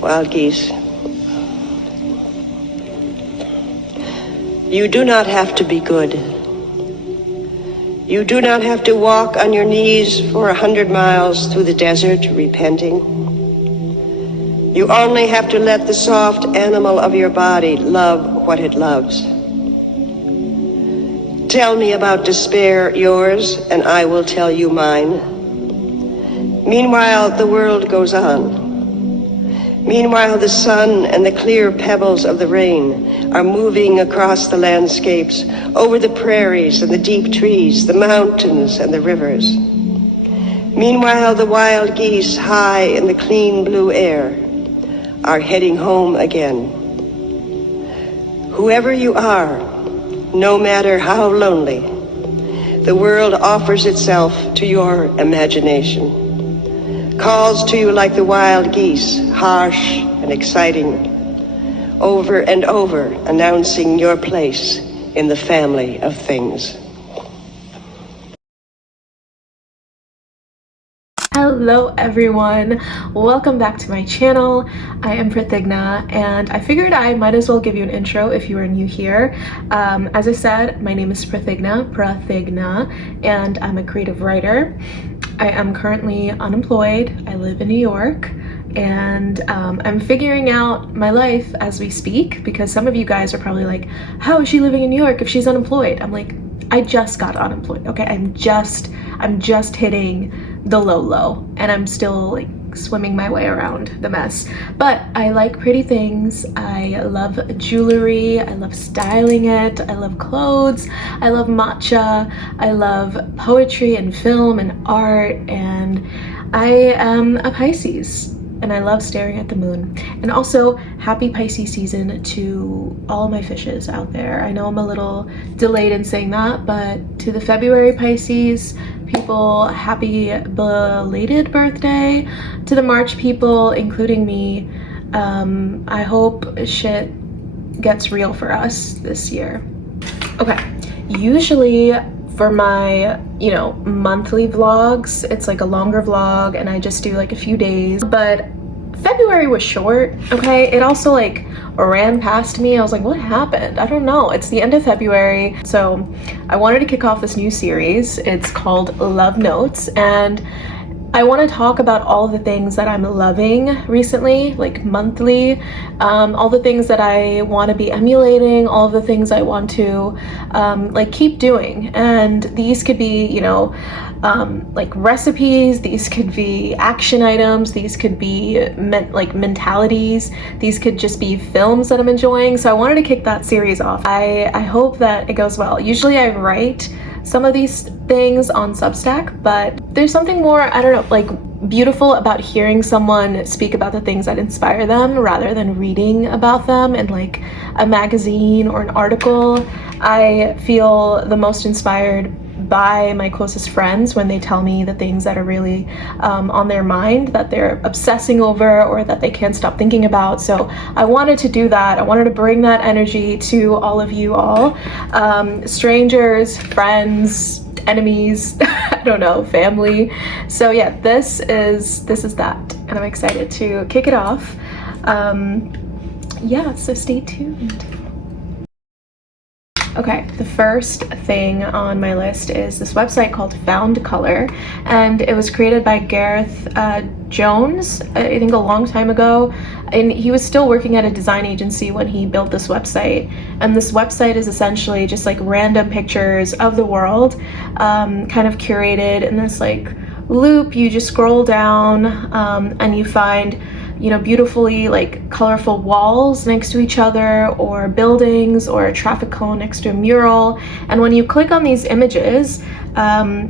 wild geese. You do not have to be good. You do not have to walk on your knees for 100 miles through the desert repenting. You only have to let the soft animal of your body love what it loves. Tell me about despair, yours, and I will tell you mine. Meanwhile, the world goes on. Meanwhile, the sun and the clear pebbles of the rain are moving across the landscapes, over the prairies and the deep trees, the mountains and the rivers. Meanwhile, the wild geese, high in the clean blue air, are heading home again. Whoever you are, no matter how lonely, the world offers itself to your imagination. Calls to you like the wild geese, harsh and exciting, over and over announcing your place in the family of things. Hello everyone, welcome back to my channel. I am Prathigna and I figured I might as well give you an intro if you are new here. As I said, my name is Prathigna, and I'm a creative writer. I am currently unemployed. I live in New York and I'm figuring out my life as we speak, because some of you guys are probably like, how is she living in New York if she's unemployed? I'm like, I just got unemployed, okay? I'm just hitting the low and I'm still like swimming my way around the mess. But I like pretty things. I love jewelry. I love styling it. I love clothes. I love matcha. I love poetry and film and art. And I am a Pisces and I love staring at the moon. And also, happy Pisces season to all my fishes out there. I know I'm a little delayed in saying that, but to the February Pisces people, happy belated birthday. To the March people, including me, I hope shit gets real for us this year. Okay, usually for my, monthly vlogs, it's like a longer vlog and I just do like a few days, but February was short, okay? It also like ran past me. I was like, what happened? I don't know. It's the end of February. So I wanted to kick off this new series. It's called Love Notes, and I want to talk about all the things that I'm loving recently, like monthly, all the things that I want to be emulating, all of the things I want to like keep doing. And these could be, like recipes, these could be action items, these could be like mentalities, these could just be films that I'm enjoying. So I wanted to kick that series off. I hope that it goes well. Usually I write some of these things on Substack, but there's something more, I don't know, like beautiful about hearing someone speak about the things that inspire them rather than reading about them in like a magazine or an article. I feel the most inspired by my closest friends when they tell me the things that are really on their mind, that they're obsessing over or that they can't stop thinking about. So I wanted to do that. I wanted to bring that energy to all of you all, strangers, friends, enemies, I don't know, family. So yeah, this is that, and I'm excited to kick it off. Yeah, so stay tuned. Okay, the first thing on my list is this website called Found Color, and it was created by Gareth Jones, I think a long time ago, and he was still working at a design agency when he built this website. And this website is essentially just like random pictures of the world, kind of curated in this like loop. You just scroll down and you find beautifully like colorful walls next to each other, or buildings, or a traffic cone next to a mural. And when you click on these images,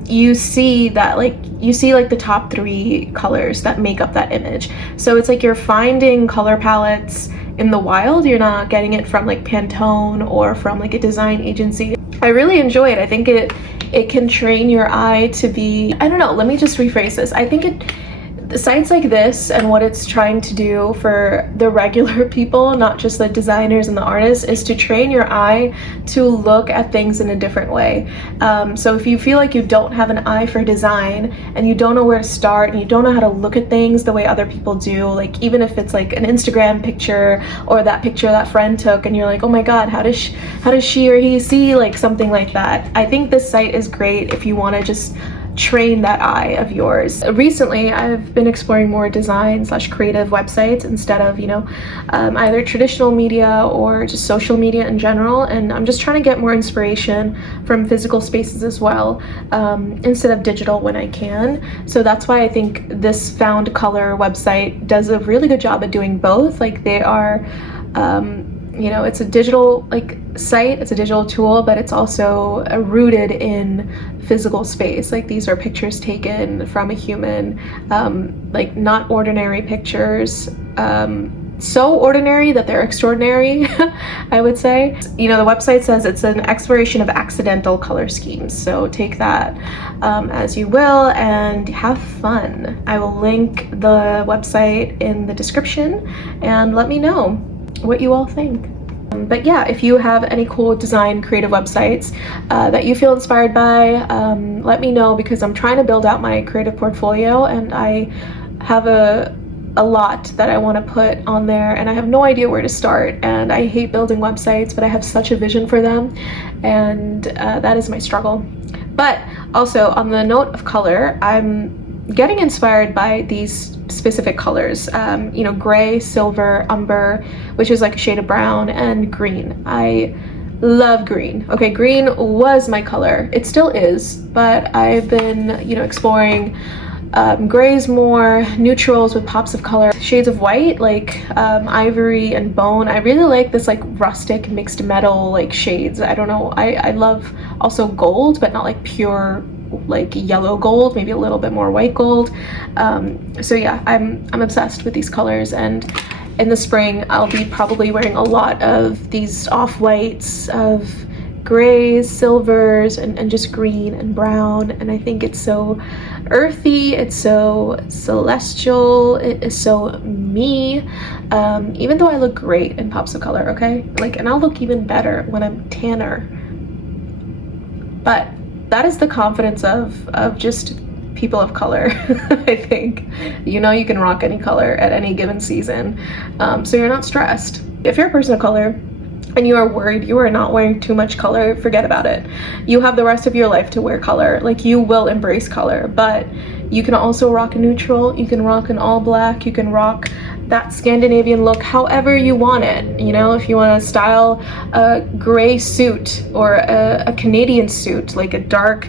you see the top 3 colors that make up that image. So it's like you're finding color palettes in the wild. You're not getting it from like Pantone or from like a design agency. I really enjoy it. I think it can train your eye to be, I don't know, let me just rephrase this. I think sites like this and what it's trying to do for the regular people, not just the designers and the artists, is to train your eye to look at things in a different way. So if you feel like you don't have an eye for design and you don't know where to start and you don't know how to look at things the way other people do, like even if it's like an Instagram picture or that picture that friend took and you're like, oh my god, how does she or he see, like something like that, I think this site is great if you want to just train that eye of yours. Recently, I've been exploring more design / creative websites instead of, either traditional media or just social media in general, and I'm just trying to get more inspiration from physical spaces as well, instead of digital when I can. So that's why I think this Found Color website does a really good job at doing both. Like they are, it's a digital site, it's a digital tool, but it's also rooted in physical space. Like these are pictures taken from a human, like not ordinary pictures, so ordinary that they're extraordinary, I would say. The website says it's an exploration of accidental color schemes, so take that as you will and have fun. I will link the website in the description and let me know what you all think. But yeah, if you have any cool design creative websites that you feel inspired by, let me know, because I'm trying to build out my creative portfolio and I have a lot that I want to put on there and I have no idea where to start, and I hate building websites, but I have such a vision for them, and that is my struggle. But also, on the note of color, I'm getting inspired by these specific colors, gray, silver, umber, which is like a shade of brown, and green. I love green. Okay, green was my color. It still is, but I've been, exploring grays more, neutrals with pops of color, shades of white like ivory and bone. I really like this like rustic mixed metal like shades. I don't know, I love also gold, but not like pure like yellow gold, maybe a little bit more white gold. So yeah, I'm obsessed with these colors, and in the spring I'll be probably wearing a lot of these off-whites, of grays, silvers, and just green and brown, and I think it's so earthy, it's so celestial, it is so me, even though I look great in pops of color, okay? And I'll look even better when I'm tanner. But that is the confidence of just people of color. I think you can rock any color at any given season, so you're not stressed. If you're a person of color and you are worried you are not wearing too much color, forget about it. You have the rest of your life to wear color. You will embrace color, but you can also rock a neutral, you can rock an all black, you can rock that Scandinavian look however you want it. If you want to style a gray suit or a Canadian suit, like a dark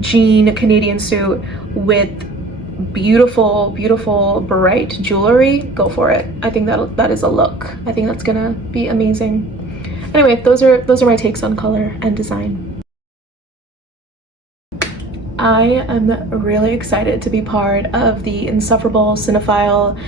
jean Canadian suit with beautiful bright jewelry, go for it. I think that is a look. I think that's gonna be amazing. Anyway, those are my takes on color and design. I am really excited to be part of the insufferable cinephile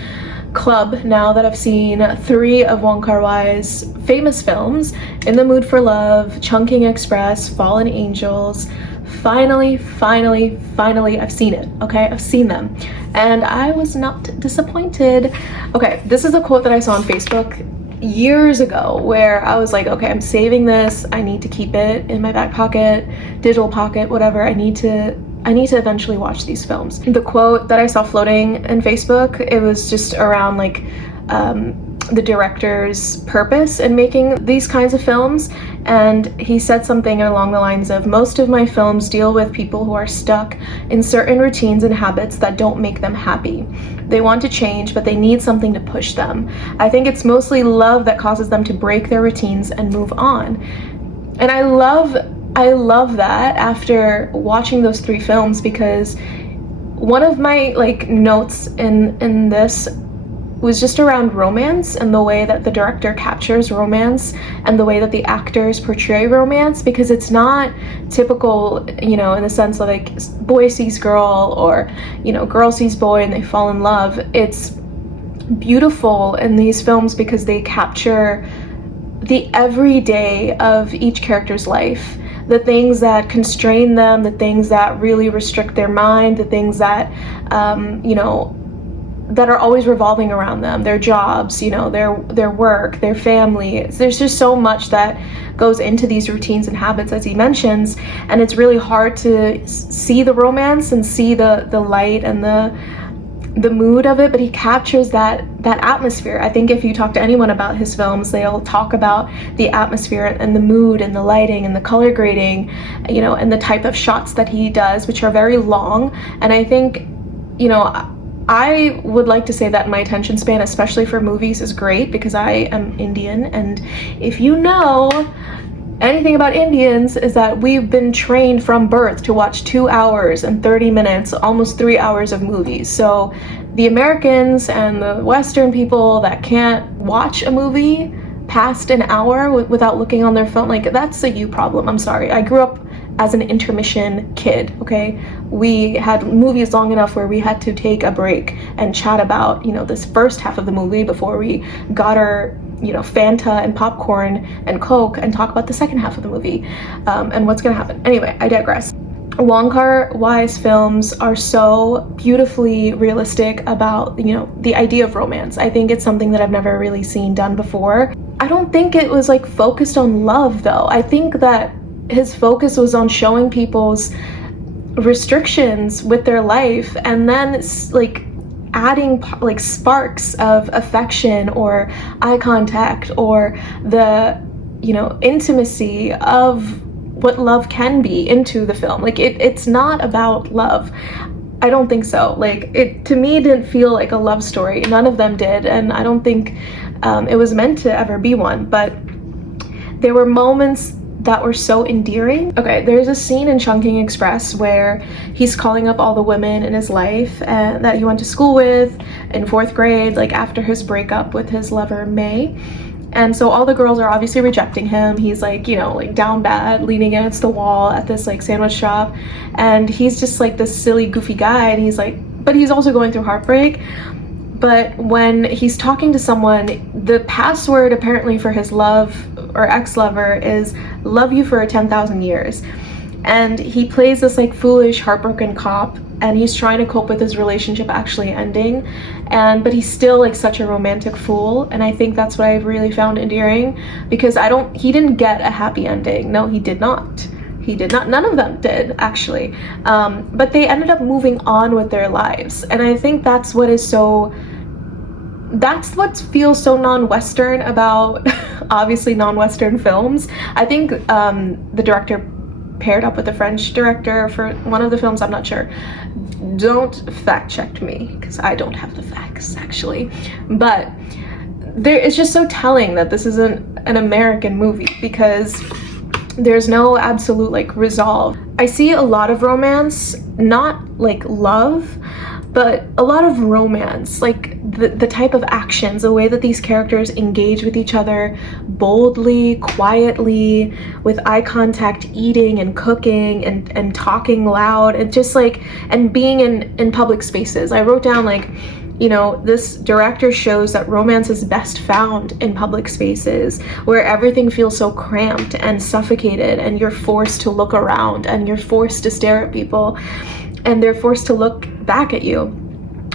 club now that I've seen 3 of Wong Kar-wai's famous films: In the Mood for Love, Chungking Express, Fallen Angels. Finally, I've seen it, okay? I've seen them, and I was not disappointed. Okay, this is a quote that I saw on Facebook years ago where I was like, okay, I'm saving this, I need to keep it in my back pocket, digital pocket, whatever. I need to eventually watch these films. The quote that I saw floating in Facebook, it was just around the director's purpose in making these kinds of films, and he said something along the lines of, most of my films deal with people who are stuck in certain routines and habits that don't make them happy. They want to change, but they need something to push them. I think it's mostly love that causes them to break their routines and move on. And I love that after watching those 3 films, because one of my notes in this was just around romance and the way that the director captures romance and the way that the actors portray romance, because it's not typical, in the sense of boy sees girl or, girl sees boy and they fall in love. It's beautiful in these films because they capture the everyday of each character's life, the things that constrain them, the things that really restrict their mind, the things that, that are always revolving around them, their jobs, you know, their work, their family. There's just so much that goes into these routines and habits, as he mentions, and it's really hard to see the romance and see the light and the mood of it, but he captures that atmosphere. I think if you talk to anyone about his films, they'll talk about the atmosphere and the mood and the lighting and the color grading, you know, and the type of shots that he does, which are very long. And I think, you know, I would like to say that my attention span, especially for movies, is great because I am Indian, and if you know anything about Indians, is that we've been trained from birth to watch 2 hours and 30 minutes, almost 3 hours of movies. So the Americans and the Western people that can't watch a movie past an hour without looking on their phone, like, that's a you problem. I'm sorry. I grew up as an intermission kid, okay? We had movies long enough where we had to take a break and chat about, you know, this first half of the movie before we got our, you know, Fanta and popcorn and Coke and talk about the second half of the movie and what's gonna happen. Anyway, I digress. Wong Kar-wai's films are so beautifully realistic about, you know, the idea of romance. I think it's something that I've never really seen done before. I don't think it was like focused on love though. I think that his focus was on showing people's restrictions with their life and then like adding like sparks of affection or eye contact or the, you know, intimacy of what love can be into the film. Like it's not about love. I don't think so. Like it, to me, didn't feel like a love story. None of them did, and I don't think it was meant to ever be one, but there were moments that were so endearing. Okay, there's a scene in Chungking Express where he's calling up all the women in his life that he went to school with in 4th grade, like after his breakup with his lover May. And so all the girls are obviously rejecting him. He's like, you know, like down bad, leaning against the wall at this like sandwich shop. And he's just like this silly, goofy guy. And he's like, but he's also going through heartbreak. But when he's talking to someone, the password apparently for his love or ex-lover is love you for 10,000 years. And he plays this like foolish, heartbroken cop, and he's trying to cope with his relationship actually ending, but he's still like such a romantic fool. And I think that's what I really found endearing, because he didn't get a happy ending. No, he did not. He did not. None of them did, actually. But they ended up moving on with their lives. And I think that's what feels so non-Western about obviously non-Western films. I think the director paired up with a French director for one of the films, I'm not sure. Don't fact check me, because I don't have the facts, actually. But it's just so telling that this isn't an American movie, because there's no absolute like resolve. I see a lot of romance, not like love, but a lot of romance, like the type of actions, the way that these characters engage with each other boldly, quietly, with eye contact, eating and cooking and talking loud, and just like, and being in public spaces. I wrote down like, you know, this director shows that romance is best found in public spaces where everything feels so cramped and suffocated, and you're forced to look around and you're forced to stare at people and they're forced to look back at you.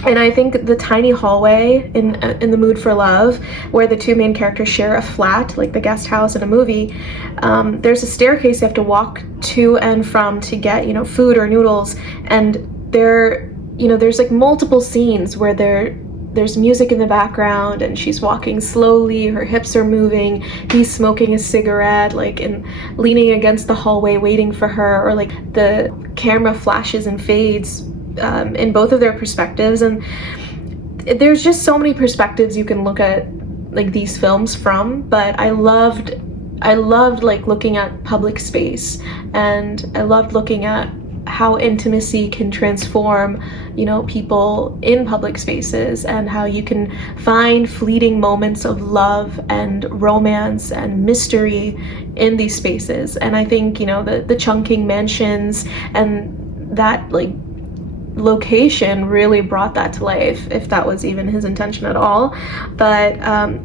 And I think the tiny hallway in The Mood for Love, where the two main characters share a flat, like the guest house in a movie, there's a staircase you have to walk to and from to get, you know, food or noodles, and there's like multiple scenes where there's music in the background and she's walking slowly, her hips are moving, he's smoking a cigarette, like, and leaning against the hallway waiting for her, or like the camera flashes and fades in both of their perspectives. And there's just so many perspectives you can look at like these films from, but I loved like looking at public space, and I loved looking at how intimacy can transform, you know, people in public spaces, and how you can find fleeting moments of love and romance and mystery in these spaces. And I think, you know, the Chungking mansions and that like location really brought that to life, if that was even his intention at all. But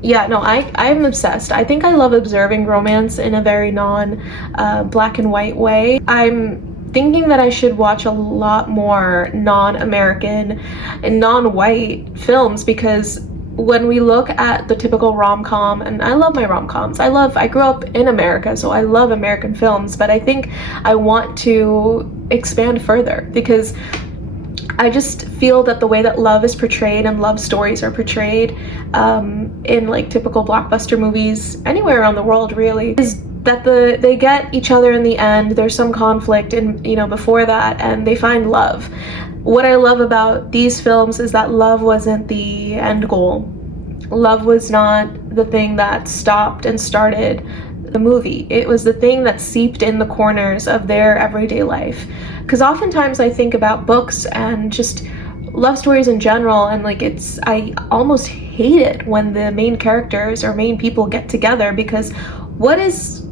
yeah, no, I'm obsessed. I think I love observing romance in a very non black and white way. I'm thinking that I should watch a lot more non-American and non-white films, because when we look at the typical rom-com, and I love my rom-coms, I grew up in America, so I love American films, but I think I want to expand further, because I just feel that the way that love is portrayed and love stories are portrayed in like typical blockbuster movies anywhere around the world really, is that they get each other in the end, there's some conflict in, you know, before that, and they find love. What I love about these films is that love wasn't the end goal. Love was not the thing that stopped and started the movie. It was the thing that seeped in the corners of their everyday life. Because oftentimes I think about books and just love stories in general, and like I almost hate it when the main characters or main people get together, because what is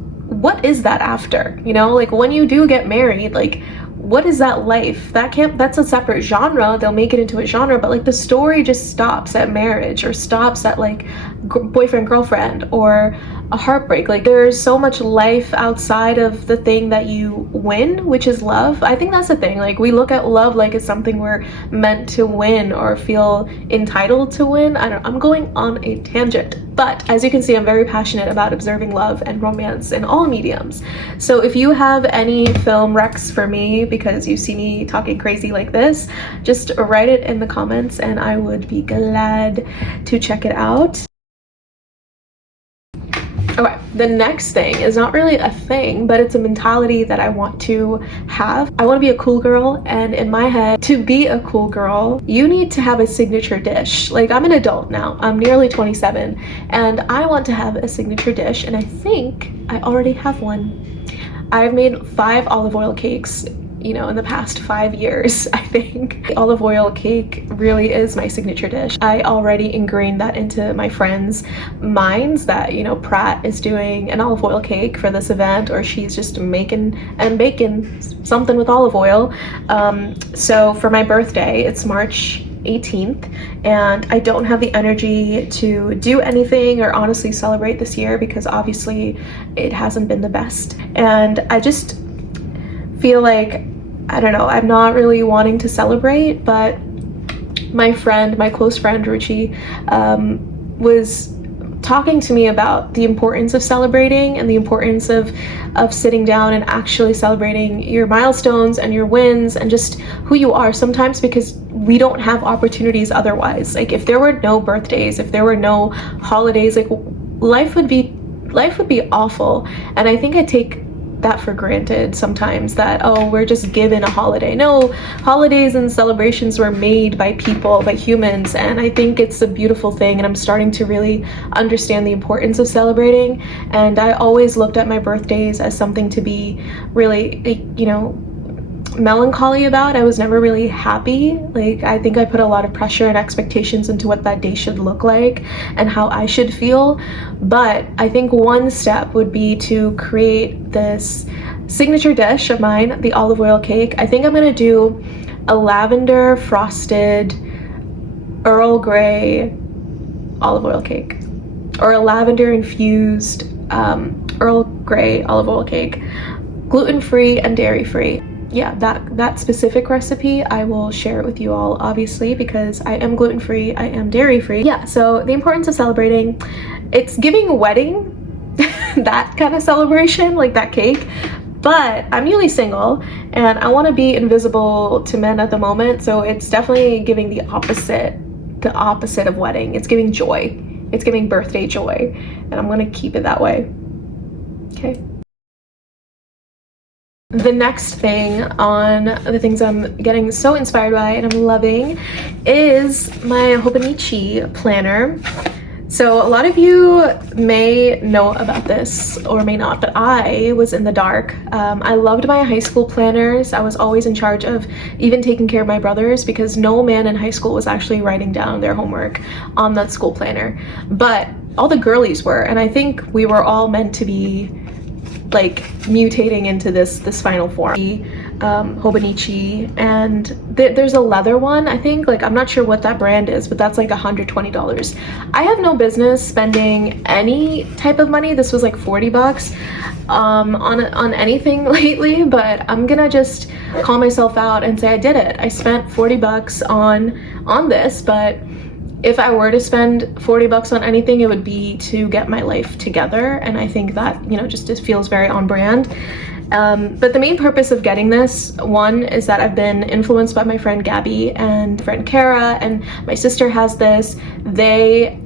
that after? You know, like when you do get married, like what is that life? That's a separate genre. They'll make it into a genre, but like the story just stops at marriage, or stops at like boyfriend girlfriend or a heartbreak. Like there's so much life outside of the thing that you win, which is love. I think that's the thing. Like we look at love like it's something we're meant to win or feel entitled to win. I'm going on a tangent, but as you can see, I'm very passionate about observing love and romance in all mediums. So if you have any film recs for me because you see me talking crazy like this, just write it in the comments and I would be glad to check it out. Okay, the next thing is not really a thing, but it's a mentality that I want to have. I want to be a cool girl, and in my head, to be a cool girl, you need to have a signature dish. Like, I'm an adult now, I'm nearly 27, and I want to have a signature dish, and I think I already have one. I've made 5 olive oil cakes, you know, in the past 5 years, I think. The olive oil cake really is my signature dish. I already ingrained that into my friends' minds that, you know, Pratt is doing an olive oil cake for this event, or she's just making and baking something with olive oil. So for my birthday, it's March 18th, and I don't have the energy to do anything or honestly celebrate this year because obviously it hasn't been the best. And I just feel like, I don't know, I'm not really wanting to celebrate, but my close friend Ruchi was talking to me about the importance of celebrating and the importance of sitting down and actually celebrating your milestones and your wins and just who you are sometimes, because we don't have opportunities otherwise. Like if there were no birthdays, if there were no holidays, like life would be awful. And I think I take that for granted sometimes, that, oh, we're just given a holiday. No, holidays and celebrations were made by people, by humans, and I think it's a beautiful thing, and I'm starting to really understand the importance of celebrating. And I always looked at my birthdays as something to be really, you know, melancholy about. I was never really happy. Like, I think I put a lot of pressure and expectations into what that day should look like and how I should feel. But I think one step would be to create this signature dish of mine, the olive oil cake. I think I'm gonna do a lavender frosted Earl Grey olive oil cake, or a lavender infused Earl Grey olive oil cake, gluten-free and dairy-free. Yeah, that specific recipe I will share it with you all, obviously, because I am gluten-free, I am dairy-free. Yeah, so the importance of celebrating, it's giving a wedding, that kind of celebration, like that cake. But I'm newly single and I want to be invisible to men at the moment, so it's definitely giving the opposite of wedding. It's giving joy, it's giving birthday joy, and I'm gonna keep it that way. Okay. The next thing on the things I'm getting so inspired by and I'm loving is my hobonichi planner. So a lot of you may know about this or may not, but I was in the dark. I loved my high school planners. I was always in charge of even taking care of my brothers, because no man in high school was actually writing down their homework on that school planner. But all the girlies were, and I think we were all meant to be like mutating into this final form. hobonichi, and there's a leather one, I think. Like, I'm not sure what that brand is, but that's like $120. I have no business spending any type of money. This was like 40 bucks on anything lately, but I'm gonna just call myself out and say I did it. I spent 40 bucks on this, but if I were to spend 40 bucks on anything, it would be to get my life together, and I think that, you know, just feels very on brand. But the main purpose of getting this, one, is that I've been influenced by my friend Gabby and friend Kara, and my sister has this. They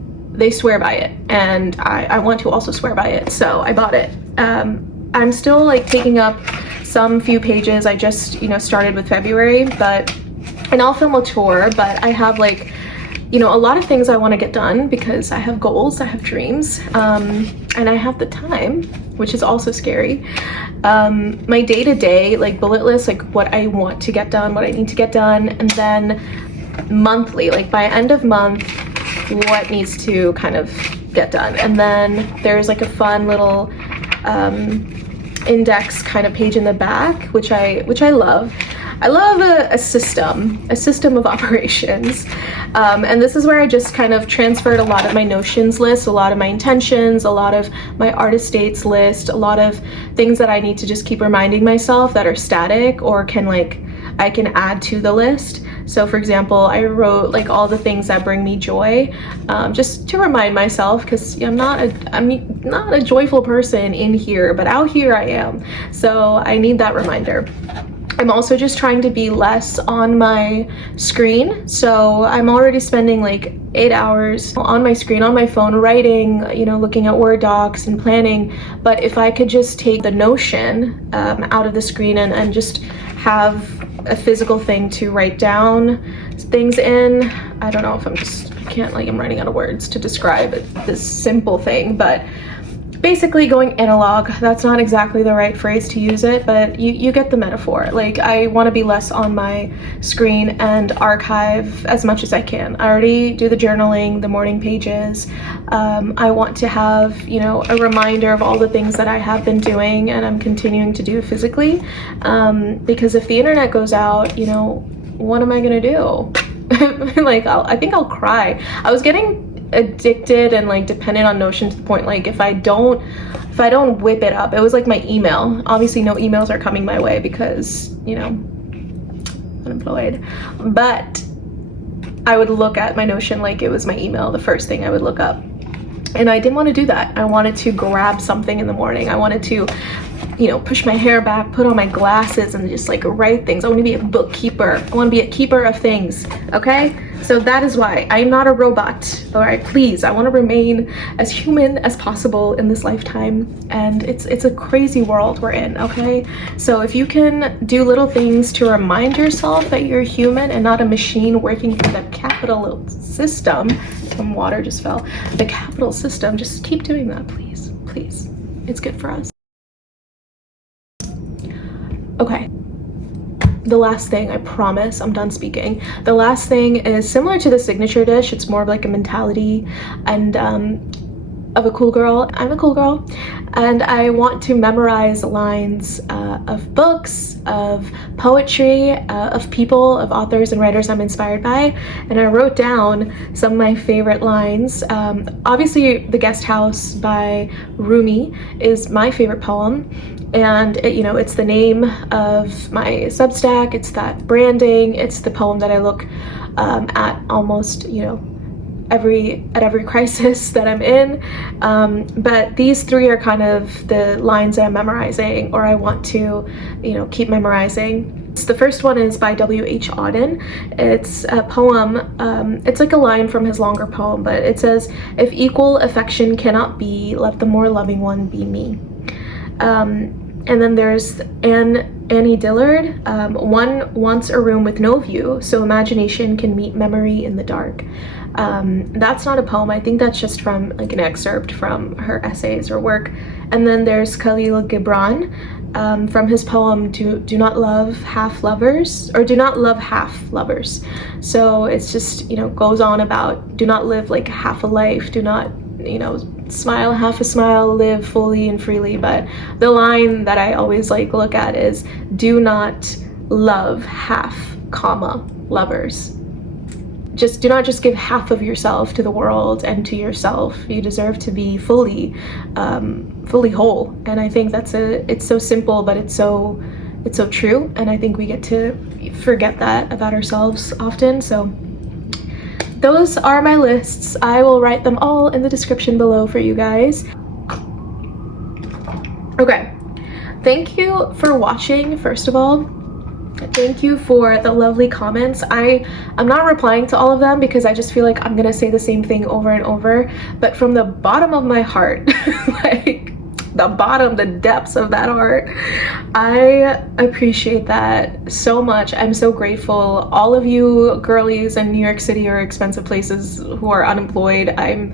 swear by it, and I want to also swear by it, so I bought it. I'm still like taking up some few pages. I just, you know, started with February, and I'll film a tour, but I have like, you know, a lot of things I want to get done because I have goals, I have dreams, and I have the time, which is also scary. My day-to-day like bullet list, like what I want to get done, what I need to get done, and then monthly, like by end of month, what needs to kind of get done. And then there's like a fun little index kind of page in the back, which I love. I love a system of operations, and this is where I just kind of transferred a lot of my notions list, a lot of my intentions, a lot of my artist dates list, a lot of things that I need to just keep reminding myself that are static or I can add to the list. So for example, I wrote like all the things that bring me joy, just to remind myself, because I'm not a joyful person in here, but out here I am. So I need that reminder. I'm also just trying to be less on my screen. So I'm already spending like 8 hours on my screen, on my phone, writing, you know, looking at Word docs and planning. But if I could just take the Notion out of the screen and just have a physical thing to write down things in. I don't know if I'm running out of words to describe this simple thing, but basically going analog. That's not exactly the right phrase to use it, but you get the metaphor. Like, I want to be less on my screen and archive as much as I can. I already do the journaling, the morning pages. I want to have, you know, a reminder of all the things that I have been doing and I'm continuing to do physically, because if the internet goes out, you know, what am I gonna do? Like, I think I'll cry. I was getting addicted and like dependent on Notion to the point like if I don't whip it up, it was like my email. Obviously no emails are coming my way because, you know, unemployed, but I would look at my Notion like it was my email, the first thing I would look up. And I didn't want to do that. I wanted to grab something in the morning. I wanted to, you know, push my hair back, put on my glasses, and just like write things. I want to be a bookkeeper. I want to be a keeper of things, okay? So that is why I'm not a robot, all right? Please, I want to remain as human as possible in this lifetime, and it's a crazy world we're in, okay? So if you can do little things to remind yourself that you're human and not a machine working for the capital system, some water just fell, the capital system, just keep doing that, please, please. It's good for us. Okay, the last thing, I promise I'm done speaking. The last thing is similar to the signature dish. It's more of like a mentality and of a cool girl. I'm a cool girl, and I want to memorize lines of books, of poetry, of people, of authors and writers I'm inspired by, and I wrote down some of my favorite lines. Obviously, The Guest House by Rumi is my favorite poem, and you know, it's the name of my Substack, it's that branding, it's the poem that I look at almost, you know, at every crisis that I'm in, but these three are kind of the lines that I'm memorizing, or I want to, you know, keep memorizing. So the first one is by W.H. Auden. It's a poem, it's like a line from his longer poem, but it says, "If equal affection cannot be, let the more loving one be me." And then there's Annie Dillard. One wants a room with no view, so imagination can meet memory in the dark. That's not a poem. I think that's just from like an excerpt from her essays or work. And then there's Kahlil Gibran, from his poem Do Not Love Half Lovers, or Do Not Love Half Lovers. So it's just, you know, goes on about do not live like half a life, do not you know, smile half a smile, live fully and freely. But the line that I always like look at is, do not love half, comma, lovers. Just do not just give half of yourself to the world and to yourself. You deserve to be fully whole. And I think it's so simple, but it's so true. And I think we get to forget that about ourselves often. So those are my lists. I will write them all in the description below for you guys. Okay, thank you for watching, first of all. Thank you for the lovely comments. I'm not replying to all of them because I just feel like I'm gonna say the same thing over and over, but from the bottom of my heart, like the depths of that heart, I appreciate that so much. I'm so grateful. All of you girlies in New York City or expensive places who are unemployed, I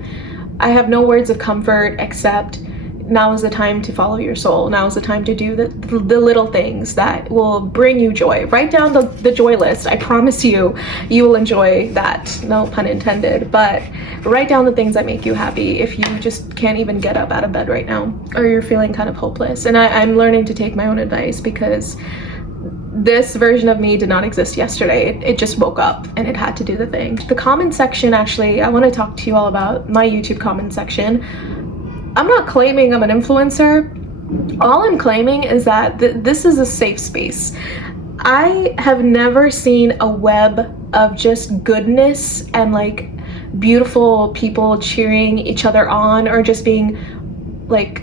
have no words of comfort except now is the time to follow your soul. Now is the time to do the little things that will bring you joy. Write down the joy list. I promise you, you will enjoy that. No pun intended. But write down the things that make you happy if you just can't even get up out of bed right now, or you're feeling kind of hopeless. And I'm learning to take my own advice, because this version of me did not exist yesterday. It just woke up and it had to do the thing. The comment section, actually, I want to talk to you all about my YouTube comment section. I'm not claiming I'm an influencer. All I'm claiming is that this is a safe space. I have never seen a web of just goodness and like beautiful people cheering each other on, or just being like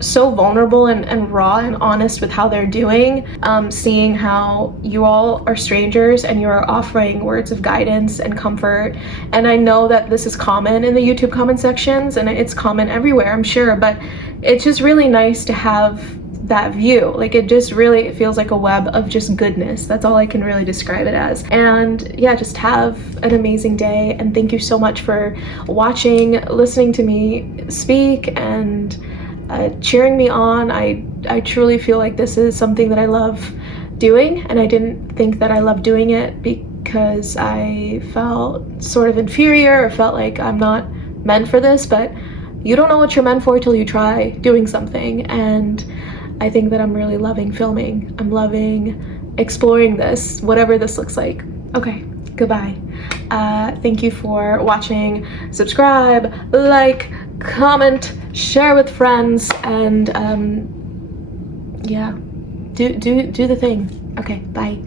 so vulnerable and raw and honest with how they're doing. Seeing how you all are strangers and you're offering words of guidance and comfort. And I know that this is common in the YouTube comment sections, and it's common everywhere, I'm sure, but it's just really nice to have that view. Like, it feels like a web of just goodness. That's all I can really describe it as. And yeah, just have an amazing day, and thank you so much for watching, listening to me speak, and cheering me on. I truly feel like this is something that I love doing, and I didn't think that I loved doing it because I felt sort of inferior or felt like I'm not meant for this. But you don't know what you're meant for till you try doing something, and I think that I'm really loving filming. I'm loving exploring this, whatever this looks like. Okay, goodbye. Thank you for watching. Subscribe, like, comment, share with friends, and yeah, do the thing. Okay, bye.